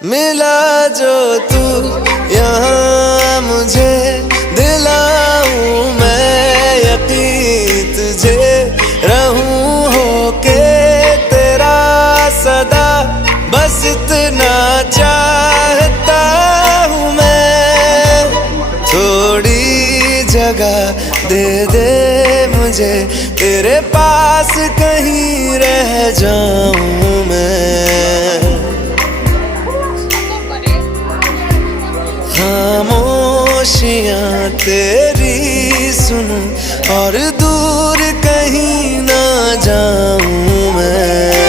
मिला जो तू यहाँ मुझे दिलाऊं मैं यकीन तुझे रहूं होके तेरा सदा बस इतना चाहता हूँ मैं थोड़ी जगह दे दे मुझे तेरे पास कहीं रह जाऊं मैं खामोशियाँ तेरी सुनूं और दूर कहीं ना जाऊं मैं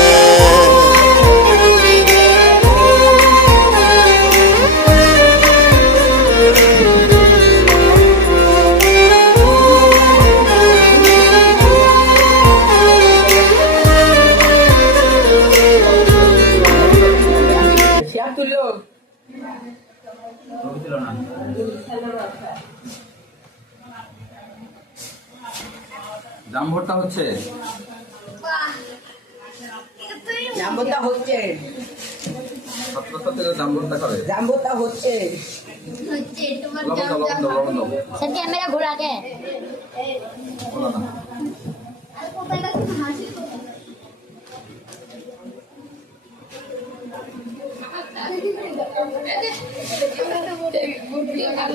জাম ভর্তা হচ্ছে জাম্বুটা হচ্ছে ছাত্র থেকে জাম ভর্তা করে জাম্বুটা হচ্ছে তোমার লবণ দাও লবণ দাও লবণ দাও सर कैमरा घुरा के বলো না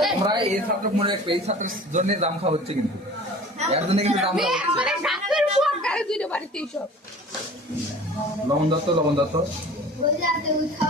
তোমরা এই ছাত্র মনে রাখবে এই ছাত্রের জন্য জাম খাওয়া হচ্ছে কিন্তু এর জন্য কিন্তু জাম খাওয়া হচ্ছে লবণ দাও তো লবণ দাও তো बोल जाते उठा